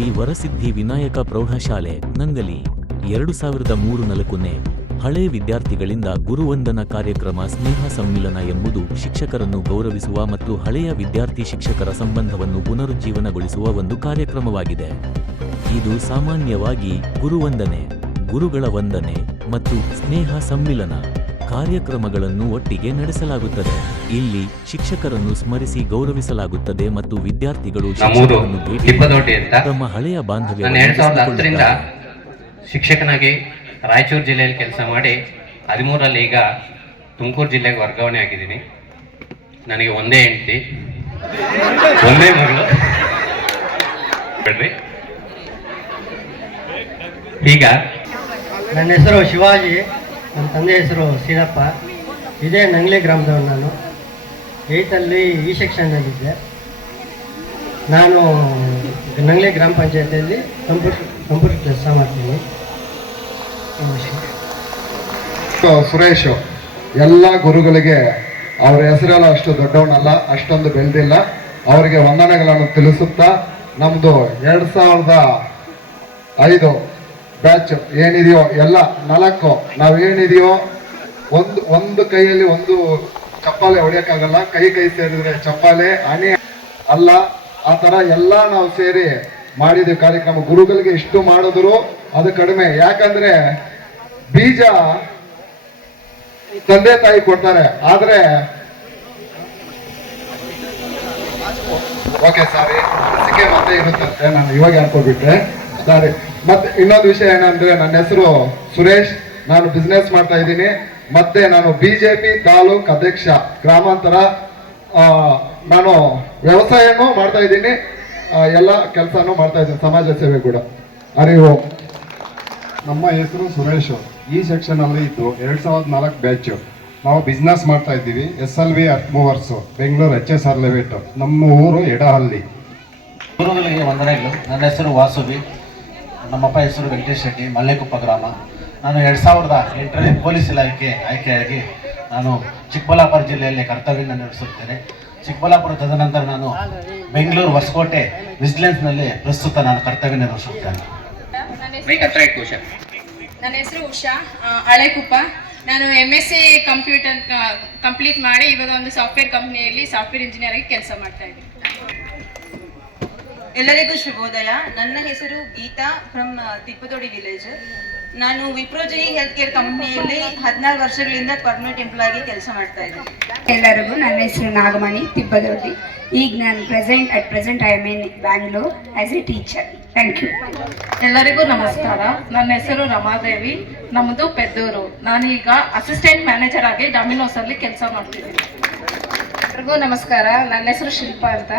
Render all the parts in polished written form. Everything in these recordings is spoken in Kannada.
ಶ್ರೀ ವರಸಿದ್ಧಿ ವಿನಾಯಕ ಪ್ರೌಢಶಾಲೆ ನಂಗಲಿ 2003 ಹಳೆ ವಿದ್ಯಾರ್ಥಿಗಳಿಂದ ಗುರುವಂದನಾ ಕಾರ್ಯಕ್ರಮ ಸ್ನೇಹ ಸಮ್ಮಿಲನ ಎಂಬುದು ಶಿಕ್ಷಕರನ್ನು ಗೌರವಿಸುವ ಮತ್ತು ಹಳೆಯ ವಿದ್ಯಾರ್ಥಿ ಶಿಕ್ಷಕರ ಸಂಬಂಧವನ್ನು ಪುನರುಜ್ಜೀವನಗೊಳಿಸುವ ಒಂದು ಕಾರ್ಯಕ್ರಮವಾಗಿದೆ. ಇದು ಸಾಮಾನ್ಯವಾಗಿ ಗುರುವಂದನೆ, ಗುರುಗಳ ವಂದನೆ ಮತ್ತು ಸ್ನೇಹ ಸಮ್ಮಿಲನ ಕಾರ್ಯಕ್ರಮಗಳನ್ನು ಒಟ್ಟಿಗೆ ನಡೆಸಲಾಗುತ್ತದೆ. ಇಲ್ಲಿ ಶಿಕ್ಷಕರನ್ನು ಸ್ಮರಿಸಿ ಗೌರವಿಸಲಾಗುತ್ತದೆ ಮತ್ತು ವಿದ್ಯಾರ್ಥಿಗಳು ಶಿಕ್ಷಕರನ್ನು ಭೇಟಿ ತಮ್ಮ ಹಳೆಯ ಬಾಂಧವ್ಯ. ಶಿಕ್ಷಕನಾಗಿ ರಾಯಚೂರು ಜಿಲ್ಲೆಯಲ್ಲಿ ಕೆಲಸ ಮಾಡಿ 13ರಲ್ಲಿ ಈಗ ತುಮಕೂರು ಜಿಲ್ಲೆಗೆ ವರ್ಗಾವಣೆ ಆಗಿದ್ದೀನಿ. ನನಗೆ ಒಂದೇ ಹೆಂಡತಿ, ಒಂದೇ ಮಗಳು. ಈಗ ನನ್ನ ಹೆಸರು ಶಿವಾಜಿ, ನನ್ನ ತಂದೆ ಹೆಸರು ಸೀನಪ್ಪ. ಇದೇ ನಂಗ್ಲಿ ಗ್ರಾಮದವನು. ನಾನು 8ರಲ್ಲಿ ಈ ಸೆಕ್ಷನ್ನಲ್ಲಿದ್ದೆ. ನಾನು ನಂಗ್ಲಿ ಗ್ರಾಮ ಪಂಚಾಯತಿಯಲ್ಲಿ ಕಂಪ್ಯೂಟರ್ ಕೆಲಸ ಮಾಡ್ತೀನಿ. ಸುರೇಶ್ ಎಲ್ಲ ಗುರುಗಳಿಗೆ ಅವರ ಹೆಸರೆಲ್ಲ ಅಷ್ಟು ದೊಡ್ಡವನಲ್ಲ, ಅಷ್ಟೊಂದು ಬೆಳೆದಿಲ್ಲ. ಅವರಿಗೆ ವಂದನೆಗಳನ್ನು ತಿಳಿಸುತ್ತಾ ನಮ್ಮದು 2005 ಬ್ಯಾಚ್ ಏನಿದೆಯೋ ಎಲ್ಲ 4 ನಾವೇನಿದೆಯೋ ಒಂದು ಕೈಯಲ್ಲಿ ಒಂದು ಚಪ್ಪಾಲೆ ಹೊಡೆಯೋಕ್ಕಾಗಲ್ಲ. ಕೈ ಸೇರಿದ್ರೆ ಚಪ್ಪಾಲೆ ಹಣೆ ಅಲ್ಲ, ಆ ಥರ ಎಲ್ಲ ನಾವು ಸೇರಿ ಮಾಡಿದ್ದೀವಿ ಕಾರ್ಯಕ್ರಮ. ಗುರುಗಳಿಗೆ ಇಷ್ಟು ಮಾಡಿದ್ರು ಅದು ಕಡಿಮೆ. ಯಾಕಂದ್ರೆ ಬೀಜ ತಂದೆ ತಾಯಿ ಕೊಡ್ತಾರೆ, ಆದ್ರೆ ಓಕೆ ಸಾರಿ ಮತ್ತೆ ಇರುತ್ತಂತೆ, ನಾನು ಇವಾಗ ಅನ್ಕೋಬಿಟ್ಟೆ ಸಾರಿ. ಮತ್ತೆ ಇನ್ನೊಂದು ವಿಷಯ ಏನಂದ್ರೆ, ನನ್ನ ಹೆಸರು ಸುರೇಶ್, ನಾನು ಬಿಸ್ನೆಸ್ ಮಾಡ್ತಾ ಇದ್ದೀನಿ. ಮತ್ತೆ ನಾನು ಬಿಜೆಪಿ ತಾಲೂಕ್ ಅಧ್ಯಕ್ಷ ಗ್ರಾಮಾಂತರ. ನಾನು ವ್ಯವಸಾಯನೂ ಮಾಡ್ತಾ ಇದ್ದೀನಿ, ಎಲ್ಲ ಕೆಲಸನೂ ಮಾಡ್ತಾ ಇದ್ದೀನಿ, ಸಮಾಜ ಸೇವೆ ಕೂಡ. ಅರಿವು ನಮ್ಮ ಹೆಸರು ಸುರೇಶ್. ಈ ಸೆಕ್ಷನ್ ಅಲ್ಲಿ ಇದ್ದು 2004 ಬ್ಯಾಚ್. ನಾವು ಬಿಸ್ನೆಸ್ ಮಾಡ್ತಾ ಇದ್ದೀವಿ. SLV earth movers, Bengaluru HSR ಲೆವೆಟ್. ನಮ್ಮ ಊರು ಎಡಹಳ್ಳಿ. ಗುರುಗಳಿಗೆ ವಂದನೆಗಳು. ನನ್ನ ಹೆಸರು ವಾಸುವಿ, ನಮ್ಮಪ್ಪ ಹೆಸರು ವೆಂಕಟೇಶ್ ರೆಡ್ಡಿ, ಮಲ್ಲೇಕುಪ್ಪ ಗ್ರಾಮ. ನಾನು 2008ರಲ್ಲಿ ಪೊಲೀಸ್ ಇಲಾಖೆ ಆಯ್ಕೆಯಾಗಿ ನಾನು ಚಿಕ್ಕಬಳ್ಳಾಪುರ ಜಿಲ್ಲೆಯಲ್ಲಿ ಕರ್ತವ್ಯವನ್ನು ನಡೆಸುತ್ತೇನೆ. ಚಿಕ್ಕಬಳ್ಳಾಪುರ ತದನಂತರ ನಾನು ಬೆಂಗಳೂರು ಹೊಸಕೋಟೆ ವಿಜಿಲೆನ್ಸ್ನಲ್ಲಿ ಪ್ರಸ್ತುತ ನಾನು ಕರ್ತವ್ಯ ನಿರ್ವಹಿಸುತ್ತೇನೆ. ನನ್ನ ಹೆಸರು ಉಷಾ, ಹಳೆಕುಪ್ಪ. ನಾನು MSc ಕಂಪ್ಯೂಟರ್ ಕಂಪ್ಲೀಟ್ ಮಾಡಿ ಇವಾಗ ಒಂದು ಸಾಫ್ಟ್ವೇರ್ ಕಂಪ್ನಿಯಲ್ಲಿ ಸಾಫ್ಟ್ವೇರ್ ಇಂಜಿನಿಯರ್ ಆಗಿ ಕೆಲಸ ಮಾಡ್ತಾ ಇದ್ದೀನಿ. ಎಲ್ಲರಿಗೂ ಶುಭೋದಯ. ನನ್ನ ಹೆಸರು ಗೀತಾ ಫ್ರಮ್ ತಿಪ್ಪತೋಡಿ ವಿಲೇಜ್. ನಾನು ವಿಪ್ರೋಜಿ ಹೆಲ್ತ್ ಕೇರ್ ಕಂಪ್ನಿಯಲ್ಲಿ 14 ವರ್ಷಗಳಿಂದ ಪರ್ಮನೆಂಟ್ ಎಂಪ್ಲಾಯ್ ಆಗಿ ಕೆಲಸ ಮಾಡ್ತಾ ಇದ್ದೀನಿ. ಎಲ್ಲರಿಗೂ ನನ್ನ ಹೆಸರು ನಾಗಮಣಿ, ತಿಪ್ಪದೊಡ್ಡಿ. ಈಗ ನಾನು present I mean Bangalore as a teacher. Thank you. ಎಲ್ಲರಿಗೂ ನಮಸ್ಕಾರ. ನನ್ನ ಹೆಸರು ರಮಾದೇವಿ, ನಮ್ಮದು ಪೆದ್ದೂರು. ನಾನೀಗ ಅಸಿಸ್ಟೆಂಟ್ ಮ್ಯಾನೇಜರ್ ಆಗಿ ಡಾಮಿನೋಸ್ ಅಲ್ಲಿ ಕೆಲಸ ಮಾಡ್ತಿದ್ದೀನಿ. ಎಲ್ಲರಿಗೂ ನಮಸ್ಕಾರ. ನನ್ನ ಹೆಸರು ಶಿಲ್ಪ ಅಂತ.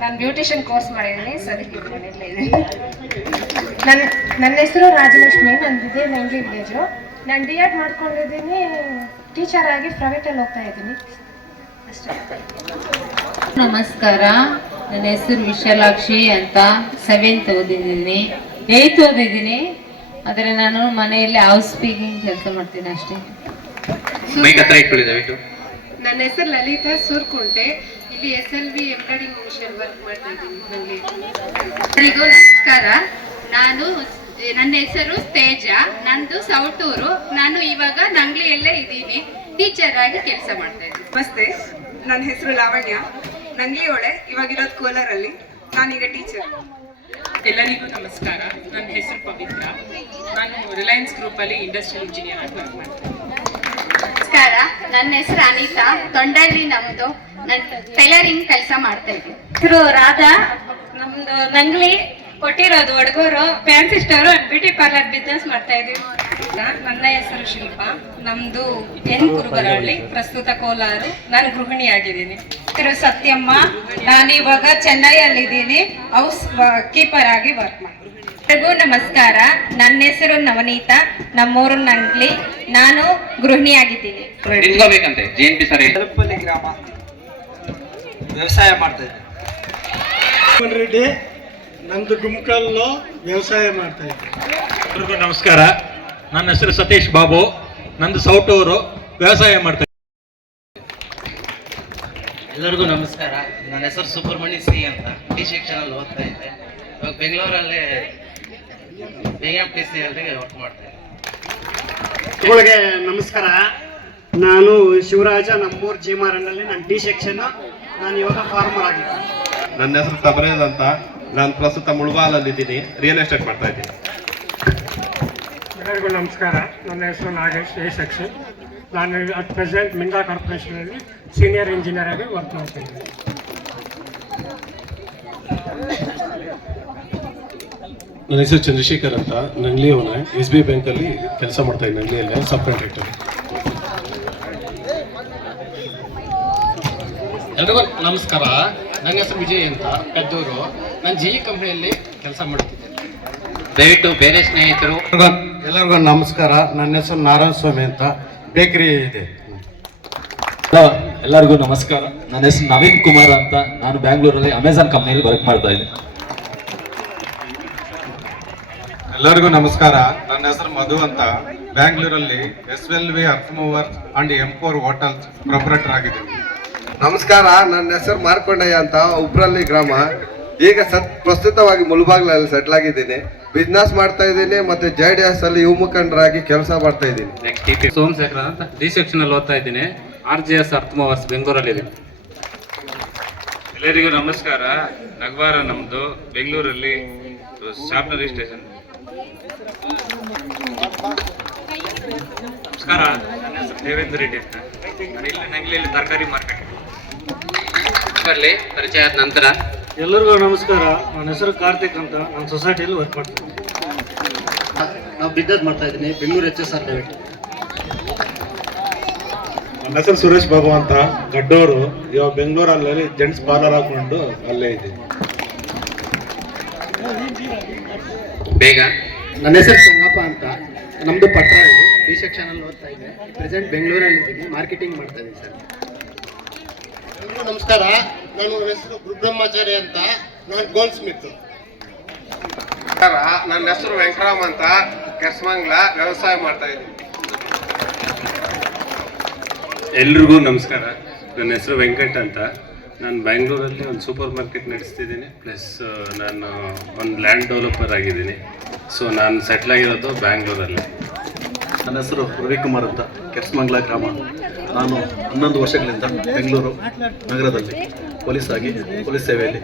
ನಾನು ಬ್ಯೂಟಿಷಿಯನ್ ಕೋರ್ಸ್ ಮಾಡಿದ್ದೀನಿ, ಸದ್ಯಕ್ಕೆ ಮನೆಯಲ್ಲೇ ಇದ್ದೀನಿ. ನನ್ನ ಹೆಸರು ರಾಜಲಕ್ಷ್ಮಿ, ನಂದಿದೆ ನಂಗ್ಲಿ ವಿಲೇಜು. ನಾನು D.Ed ಮಾಡ್ಕೊಂಡಿದ್ದೀನಿ, ಟೀಚರ್ ಆಗಿ ಪ್ರೈವೇಟಲ್ಲಿ ಹೋಗ್ತಾ ಇದ್ದೀನಿ ಅಷ್ಟೇ. ನಮಸ್ಕಾರ, ನನ್ನ ಹೆಸರು ವಿಶಾಲಾಕ್ಷಿ ಅಂತ. 7th ಓದಿದ್ದೀನಿ, 8th ಓದಿದ್ದೀನಿ. ಆದರೆ ನಾನು ಮನೆಯಲ್ಲಿ ಹೌಸ್ ಸ್ಪೀಕಿಂಗ್ ಕೆಲಸ ಮಾಡ್ತೀನಿ ಅಷ್ಟೇ. ನನ್ನ ಹೆಸರು ಲಲಿತಾ ಸೂರ್ಕುಂಟೆ, ಇಲ್ಲಿ SLV ಎಂಬ್ರಾಯ್ಡಿಂಗ್ ಮಿಷನ್ ವರ್ಕ್ ಮಾಡ್ತಾ ಇದ್ದೀನಿ. ಎಲ್ಲರಿಗೂ ನಮಸ್ಕಾರ. ನನ್ನ ಹೆಸರು ತೇಜ, ನಂದು ಸೌಟೂರು. ನಾನು ಇವಾಗ ನಂಗ್ಲಿಯಲ್ಲೇ ಇದ್ದೀನಿ, ಟೀಚರ್ ಆಗಿ ಕೆಲಸ ಮಾಡ್ತಾ ಇದ್ದೀನಿ. ನಮಸ್ತೆ, ನನ್ನ ಹೆಸರು ಲಾವಣ್ಯ, ನಂಗ್ಲಿ ಒಳೆ, ಇವಾಗಿರೋದು ಕೋಲಾರಲ್ಲಿ. ನಾನೀಗ ಟೀಚರ್. ಎಲ್ಲರಿಗೂ ನಮಸ್ಕಾರ. ನನ್ನ ಹೆಸರು ಪವಿತ್ರ, ನಾನು ರಿಲಯನ್ಸ್ ಗ್ರೂಪಲ್ಲಿ ಇಂಡಸ್ಟ್ರಿಯಲ್ ಇಂಜಿನಿಯರ್ ಆಗಿ ವರ್ಕ್ ಮಾಡ್ತೀನಿ. ನಮಸ್ಕಾರ, ನನ್ನ ಹೆಸರು ಅನಿತಾ, ತೊಂಡಳ್ಳಿ ನಮ್ಮದು. ನಾನು ಟೈಲರಿಂಗ್ ಕೆಲಸ ಮಾಡ್ತಾ ಇದ್ದೀನಿ. ಹೆಸರು ರಾಧಾ, ನಮ್ದು ನಂಗ್ಲಿ ಕೊಟ್ಟಿರೋದು ಹುಡುಗರು fancy store beauty parlour business ಮಾಡ್ತಾ ಇದೀವಿ. ನನ್ನ ಹೆಸರು ಶಿಲ್ಪ, ನಮ್ದು ಕುರುಬರಹಳ್ಳಿ, ಪ್ರಸ್ತುತ ಕೋಲಾರು. ನಾನು ಗೃಹಿಣಿಯಾಗಿದ್ದೀನಿ. ಹೆಸರು ಸತ್ಯಮ್ಮ, ನಾನಿವಾಗ ಚೆನ್ನೈಯಲ್ಲಿದ್ದೀನಿ, ಹೌಸ್ ಕೀಪರ್ ಆಗಿ ವರ್ಕ್ ಮಾಡ್ತೀನಿ. ಎಲ್ಲರಿಗೂ ನಮಸ್ಕಾರ. ನನ್ನ ಹೆಸರು ನವನೀತಾ, ನಮ್ಮೂರು ನಂಗ್ಲಿ, ನಾನು ಗೃಹಿಣಿಯಾಗಿದ್ದೀನಿ. ಗ್ರಾಮ ವ್ಯವಸಾಯ ಮಾಡ್ತಾ ಇದ್ದೀನಿ. ನಂದು ಗುಮ್ಕಲ್ಲು ವ್ಯವಸಾಯ ಮಾಡ್ತಾ ಇದ್ದೀನಿ. ಎಲ್ಲರಿಗೂ ನಮಸ್ಕಾರ. ನನ್ನ ಹೆಸರು ಸತೀಶ್ ಬಾಬು, ನಂದು ಸೌಟೂರು, ವ್ಯವಸಾಯ ಮಾಡ್ತಾ ಇದ್ದೀನಿ. ಎಲ್ಲರಿಗೂ ನಮಸ್ಕಾರ. ನನ್ನ ಹೆಸರು ಸುಬ್ರಹ್ಮಣ್ಯ ಸಿ ಅಂತ, ಡಿ ಸೆಕ್ಷನ್ ಅಲ್ಲಿ ಓದ್ತಾ ಇದ್ದೆ. ಬೆಂಗಳೂರಲ್ಲಿ AMTC ಅಲ್ಲಿ ವರ್ಕ್ ಮಾಡ್ತೀನಿ. ಇವುಗಳಿಗೆ ನಮಸ್ಕಾರ. ನಾನು ಶಿವರಾಜ, ನಮ್ಮೂರು ಜೀಮಾರಣ್ಣಲ್ಲಿ ನಾನು ಡಿ ಸೆಕ್ಷನ್. ನಾನು ಇವಾಗ ಫಾರ್ಮರ್ ಆಗಿದ್ದೀನಿ. ನನ್ನ ಹೆಸರು ತಬರೇಜ್ ಅಂತ. ನಾನು ಪ್ರಸ್ತುತ ಮುಳಬಾಲಲ್ಲಿದ್ದೀನಿ, ರಿಯಲ್ ಎಸ್ಟೇಟ್ ಮಾಡ್ತಾ ಇದ್ದೀನಿ. ಎಲ್ಲರಿಗೂ ನಮಸ್ಕಾರ. ನನ್ನ ಹೆಸರು ನಾಗೇಶ್, A ಸೆಕ್ಷನ್. ನಾನು ಅಟ್ ಪ್ರೆಸೆಂಟ್ ಮಿಂದಾ ಕಾರ್ಪೊರೇಷನಲ್ಲಿ ಸೀನಿಯರ್ ಇಂಜಿನಿಯರ್ ಆಗಿ ವರ್ಕ್ ಮಾಡ್ತಿದ್ದೀನಿ. ನನ್ನ ಹೆಸರು ಚಂದ್ರಶೇಖರ್ ಅಂತ, ನಂಗ್ಲಿ ಅವನ SBI ಬ್ಯಾಂಕಲ್ಲಿ ಕೆಲಸ ಮಾಡ್ತಾ ಇದ್ದೀನಿ, ನಂಗ್ಲಿಯಲ್ಲಿ ಸಬ್ ಕಾಂಟ್ರಾಕ್ಟರ್. ಎಲ್ರಿಗೂ ನಮಸ್ಕಾರ. ನನ್ನ ಹೆಸರು ವಿಜಯ್ ಅಂತ, ಪೆದ್ದೂರು. ನಾನು GE ಕಂಪ್ನಿಯಲ್ಲಿ ಕೆಲಸ ಮಾಡ್ತಿದ್ದೇನೆ. ದಯವಿಟ್ಟು ಬೇರೆ ಸ್ನೇಹಿತರು. ಎಲ್ಲರಿಗೂ ನಮಸ್ಕಾರ. ನನ್ನ ಹೆಸರು ನಾರಾಯಣ ಸ್ವಾಮಿ ಅಂತ, ಬೇಕರಿ ಇದೆ. ಎಲ್ಲರಿಗೂ ನಮಸ್ಕಾರ. ನನ್ನ ಹೆಸರು ನವೀನ್ ಕುಮಾರ್ ಅಂತ, ನಾನು ಬ್ಯಾಂಗ್ಳೂರಲ್ಲಿ ಅಮೆಜಾನ್ ಕಂಪ್ನಿಯಲ್ಲಿ ವರ್ಕ್ ಮಾಡ್ತಾ ಇದ್ದೀನಿ. ಎಲ್ಲರಿಗೂ ನಮಸ್ಕಾರ. ನನ್ನ ಹೆಸರು ಮಧು ಅಂತ, ಬ್ಯಾಂಗ್ಳೂರಲ್ಲಿ SLV earth movers and M4 hotels proprietor ಆಗಿದ್ದೀನಿ. ನಮಸ್ಕಾರ. ನನ್ನ ಹೆಸರು ಮಾರ್ಕೊಂಡಯ್ಯ ಅಂತ, ಉಬ್ರಳ್ಳಿ ಗ್ರಾಮ. ಈಗ ಪ್ರಸ್ತುತವಾಗಿ ಮುಳಬಾಗ್ಲಲ್ಲಿ ಸೆಟ್ಲ್ ಆಗಿದ್ದೀನಿ. ಬಿಸ್ನೆಸ್ ಮಾಡ್ತಾ ಇದ್ದೀನಿ ಮತ್ತೆ JDS ಅಲ್ಲಿ ಯುವ ಮುಖಂಡರಾಗಿ ಕೆಲಸ ಮಾಡ್ತಾ ಇದ್ದೀನಿ. ನೆಕ್ಸ್ಟ್ ಸೋಮಶೇಖರ ಅಂತ, D ಸೆಕ್ಷನ್ ಅಲ್ಲಿ ಓದ್ತಾ ಇದ್ದೀನಿ. RGS ಅರ್ತ್ ಮೂವರ್ಸ್ ಬೆಂಗಳೂರಲ್ಲಿ ಇದೆ. ಎಲ್ಲರಿಗೂ ನಮಸ್ಕಾರ. ನಗವಾರ ನಮ್ಮದು, ಬೆಂಗಳೂರಲ್ಲಿ ಶಾಪ್ನರಿ ಸ್ಟೇಷನ್. ನಮಸ್ಕಾರ. ನನ್ನ ಹೆಸರು ದೇವೇಂದ್ರ ರೆಡ್ಡಿ ಅಂತ, ನಾನು ಇಲ್ಲಿ ನಂಗ್ಲಿಯಲ್ಲಿ ತರಕಾರಿ ಮಾರ್ಕೆಟ್ ಪರಿಚಯ ಆದ ನಂತರ. ಎಲ್ಲರಿಗೂ ನಮಸ್ಕಾರ. ನನ್ನ ಹೆಸರು ಕಾರ್ತಿಕ್ ಅಂತ, ನಾನು ಸೊಸೈಟಿಯಲ್ಲಿ ವರ್ಕ್ ಮಾಡ್ತೀನಿ. ನಾವು ಬಿಸ್ನೆಸ್ ಮಾಡ್ತಾ ಇದ್ದೀನಿ, ಬೆಂಗಳೂರು HSR ಲೇಔಟ್. ನನ್ನ ಹೆಸರು ಸುರೇಶ್ ಬಾಬು ಅಂತ, ಗಡ್ಡೂರು. ಇವಾಗ ಬೆಂಗಳೂರಲ್ಲಿ ಜೆಂಟ್ಸ್ ಪಾರ್ಲರ್ ಹಾಕೊಂಡು ಅಲ್ಲೇ ಇದ್ದೀನಿ. ಬೇಗ. ನನ್ನ ಹೆಸರು ಸಂಗಪ್ಪ ಅಂತ, ನಮ್ಮದು ಪಟ್ರಾಳು, ಡಿ ಸೆಕ್ಷನಲ್ಲಿ ಓದ್ತಾ ಇದ್ದೆ. ಪ್ರೆಸೆಂಟ್ ಬೆಂಗಳೂರಲ್ಲಿ ಇದ್ದೀನಿ, ಮಾರ್ಕೆಟಿಂಗ್ ಮಾಡ್ತಾ ಇದ್ದೀನಿ ಸರ್. ಎಲ್ಲರಿಗೂ ನಮಸ್ಕಾರ. ನನ್ನ ಹೆಸರು ಗುರುಬ್ರಹ್ಮಚಾರಿ ಅಂತ, ನಾನು ಗೋಲ್ಡ್ ಸ್ಮಿತ್. ನನ್ನ ಹೆಸರು ವೆಂಕಟರಾಮ್ ಅಂತ, ಕೆರ್ಸಮಂಗ್ಲ, ವ್ಯವಸಾಯ ಮಾಡ್ತಾ ಇದ್ದೀನಿ. ಎಲ್ರಿಗೂ ನಮಸ್ಕಾರ. ನನ್ನ ಹೆಸರು ವೆಂಕಟ್ ಅಂತ, ನಾನು ಬ್ಯಾಂಗ್ಳೂರಲ್ಲಿ ಒಂದು ಸೂಪರ್ ಮಾರ್ಕೆಟ್ ನಡೆಸ್ತಿದ್ದೀನಿ, ಪ್ಲಸ್ ನಾನು ಒಂದು ಲ್ಯಾಂಡ್ ಡೆವಲಪರ್ ಆಗಿದ್ದೀನಿ. ಸೊ ನಾನು ಸೆಟ್ಲ್ ಆಗಿರೋದು ಬ್ಯಾಂಗ್ಳೂರಲ್ಲಿ. ನನ್ನ ಹೆಸರು ರವಿಕುಮಾರ್ ಅಂತ, ಕೆರ್ಸಮಂಗ್ಲ ಗ್ರಾಮ. ನಾನು 11 ವರ್ಷಗಳಿಂದ ಬೆಂಗಳೂರು ನಗರದಲ್ಲಿ ಪೊಲೀಸ್ ಸೇವೆಯಲ್ಲಿ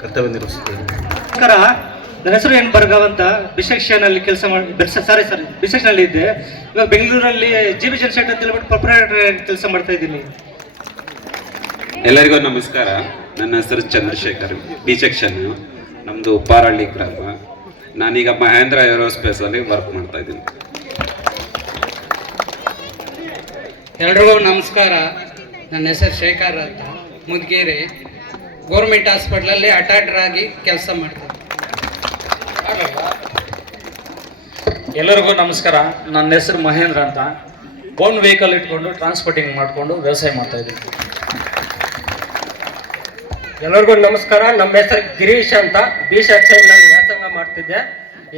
ಕರ್ತವ್ಯ ನಿರ್ವಹಿಸುತ್ತೇನೆ. ನಮಸ್ಕಾರ. ನನ್ನ ಹೆಸರು ಎನ್ ಬರ್ಗಾವ್ ಅಂತ, ಬಿ ಸೆಕ್ಷನಲ್ಲಿ ಕೆಲಸ ಬಿ ಸೆಕ್ಷನಲ್ಲಿ ಇದ್ದೆ. ಇವಾಗ ಬೆಂಗಳೂರಲ್ಲಿ GB ಜನ್ಸೆಟ್ ಅಂತ ಹೇಳ್ಬಿಟ್ಟು ಪ್ರೊಪರೇಟರ್ ಕೆಲಸ ಮಾಡ್ತಾ ಇದ್ದೀನಿ. ಎಲ್ಲರಿಗೂ ನಮಸ್ಕಾರ. ನನ್ನ ಹೆಸರು ಚಂದ್ರಶೇಖರ್, B ಸೆಕ್ಷನ್, ನಮ್ಮದು ಉಪ್ಪಾರಳ್ಳಿ ಗ್ರಾಮ. ನಾನೀಗ ಮಹೇಂದ್ರ ಏರೋಸ್ಪೇಸಲ್ಲಿ ವರ್ಕ್ ಮಾಡ್ತಾ ಇದ್ದೀನಿ. ಎಲ್ರಿಗೂ ನಮಸ್ಕಾರ. ನನ್ನ ಹೆಸರು ಶೇಖರ್ ಅಂತ, ಮುದ್ಗೇರಿ, ಗೌರ್ಮೆಂಟ್ ಹಾಸ್ಪಿಟ್ಲಲ್ಲಿ ಅಟೆಂಡರ್ ಆಗಿ ಕೆಲಸ ಮಾಡ್ತೀನಿ. ಎಲ್ಲರಿಗೂ ನಮಸ್ಕಾರ. ನನ್ನ ಹೆಸರು ಮಹೇಂದ್ರ ಅಂತ, ಓನ್ ವೆಹಿಕಲ್ ಇಟ್ಕೊಂಡು ಟ್ರಾನ್ಸ್ಪೋರ್ಟಿಂಗ್ ಮಾಡಿಕೊಂಡು ವ್ಯವಸಾಯ ಮಾಡ್ತಾ ಇದ್ದೀನಿ. ಎಲ್ಲರಿಗೂ ನಮಸ್ಕಾರ. ನಮ್ಮ ಹೆಸರು ಗಿರೀಶ್ ಅಂತ, B ಸೆಕ್ಷನ್ನಲ್ಲಿ ವ್ಯಾಸಂಗ ಮಾಡ್ತಿದ್ದೆ.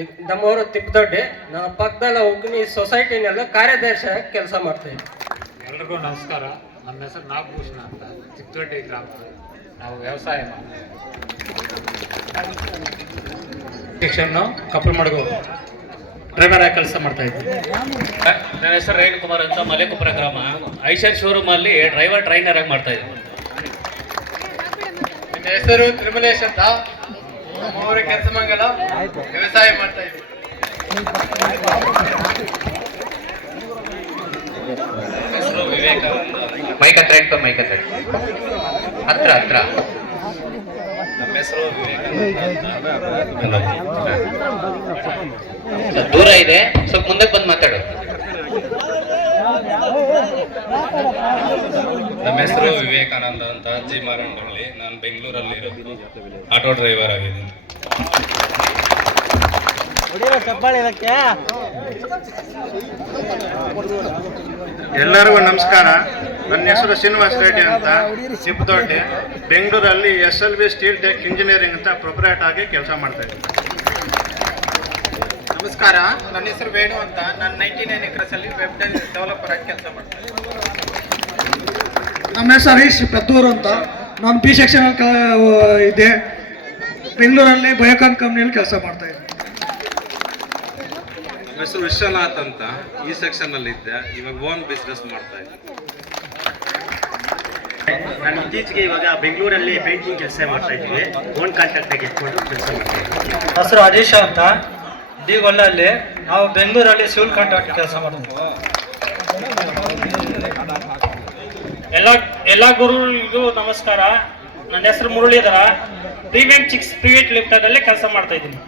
ಈಗ ನಮ್ಮವರು ತಿಪ್ಪದೊಡ್ಡಿ, ನಮ್ಮ ಪಕ್ಕದಲ್ಲ ಉಗ್ನಿ ಸೊಸೈಟಿನಲ್ಲಿ ಕಾರ್ಯದರ್ಶಿಯಾಗಿ ಕೆಲಸ ಮಾಡ್ತಾಯಿದ್ದೆ. ಎಲ್ಲರಿಗೂ ನಮಸ್ಕಾರ. ನನ್ನ ಹೆಸರು ನಾಗಭೂಷಣ ಅಂತ, ಚಿಕ್ಕದೊಡ್ಡಿ ಗ್ರಾಮ. ನಾವು ವ್ಯವಸಾಯ ಸೆಕ್ಷನ್ನು ಕಪ್ಪಲ್ ಮಡಗು ಡ್ರೈವರ್ ಆಗಿ ಕೆಲಸ ಮಾಡ್ತಾ ಇದ್ದೆ. ನನ್ನ ಹೆಸರು ರೇಣುಕುಮಾರ್ ಅಂತ, ಮಲೆಕುಪ್ಪರ ಗ್ರಾಮ. ಐಷರ್ ಶೋರೂಮ್ ಅಲ್ಲಿ ಡ್ರೈವರ್ ಟ್ರೈನರ್ ಆಗಿ ಮಾಡ್ತಾ ಇದ್ದೆ. ನನ್ನ ಹೆಸರು ತ್ರಿಮಲೇಶ್ ಅಂತ, ನಮ್ಮೂರು ಕೆರ್ಸಮಂಗಲ, ವ್ಯವಸಾಯ ಮಾಡ್ತಾ ಇದ್ದೀನಿ. ಹೆಸರು ವಿವೇಕಾನಂದ. ಮೈಕ್ ಹತ್ರ ಇಟ್ಟು, ಮೈಕ್ ಹತ್ರ ಹತ್ರ. ನಮ್ಮ ಹೆಸರು ವಿವೇಕಾನಂದ. ದೂರ ಇದೆ, ಸ್ವಲ್ಪ ಮುಂದಕ್ಕೆ ಬಂದು ಮಾತಾಡು. ನಮ್ಮ ಹೆಸರು ವಿವೇಕಾನಂದ ಅಂತ, ಜೀಮಾರಣ್ಣಹಳ್ಳಿ. ನಾನು ಬೆಂಗಳೂರಲ್ಲಿ ಇರೋದು, ಆಟೋ ಡ್ರೈವರ್ ಆಗಿದ್ದೀನಿ. ಎಲ್ಲರಿಗೂ ನಮಸ್ಕಾರ. ನನ್ನ ಹೆಸರು ಶ್ರೀನಿವಾಸ್ ರೆಡ್ಡಿ ಅಂತ, ಚಿಪ್ಪದೊಡ್ಡಿ, ಬೆಂಗಳೂರಲ್ಲಿ SLV ಸ್ಟೀಲ್ ಟೆಕ್ ಇಂಜಿನಿಯರಿಂಗ್ ಅಂತ ಪ್ರೊಪರೇಟರ್ ಆಗಿ ಕೆಲಸ ಮಾಡ್ತಾ ಇದ್ದೀನಿ. ನಮಸ್ಕಾರ. ನನ್ನ ಹೆಸರು ವೇಣು ಅಂತ, ನಾನು 99 acres ಅಲ್ಲಿ ವೆಬ್ ಡೆವಲಪರ್ ಆಗಿ ಕೆಲಸ ಮಾಡ್ತೀನಿ. ನಮ್ಮ ಹೆಸರು ಹರೀಶ್ ಪೆದ್ದೂರು ಅಂತ, ನಾನು B ಸೆಕ್ಷನ್ ಇದೆ. ಬೆಂಗಳೂರಲ್ಲಿ ಬಯೋಕಾನ್ ಕಂಪ್ನಿಯಲ್ಲಿ ಕೆಲಸ ಮಾಡ್ತಾ ಇದ್ದೀನಿ. ನಮ್ಮ ಹೆಸರು ವಿಶ್ವನಾಥ್ ಅಂತ, ಈ ಸೆಕ್ಷನ್ ಅಲ್ಲಿ ಇದ್ದೆ, ಇವಾಗ ಓನ್ ಬಿಸ್ನೆಸ್ ಮಾಡ್ತಾ ಇದ್ದೆ. ನಾನು ಇತ್ತೀಚೆಗೆ ಇವಾಗ ಬೆಂಗಳೂರಲ್ಲಿ ಪೇಂಟಿಂಗ್ ಕೆಲಸ ಮಾಡ್ತಾ ಇದ್ದೀವಿ, ಓನ್ ಕಾಂಟ್ರಾಕ್ಟ್ ಇಟ್ಕೊಂಡು ಕೆಲಸ ಮಾಡ್ತಾ ಇದ್ದೀವಿ. ಹೆಸರು ಹರೀಶ್ ಅಂತ, ಡಿ ಗೊಲ್ಲಲ್ಲಿ. ನಾವು ಬೆಂಗಳೂರಲ್ಲಿ ಸಿವಿಲ್ ಕಾಂಟ್ರಾಕ್ಟ್ ಕೆಲಸ ಮಾಡ್ತೀವಿ. ಎಲ್ಲ ಗುರುಗಳಿಗೂ ನಮಸ್ಕಾರ. ನನ್ನ ಹೆಸರು Muralidhara, premium chicks private limited ಅಲ್ಲಿ ಕೆಲಸ ಮಾಡ್ತಾ ಇದ್ದೀನಿ.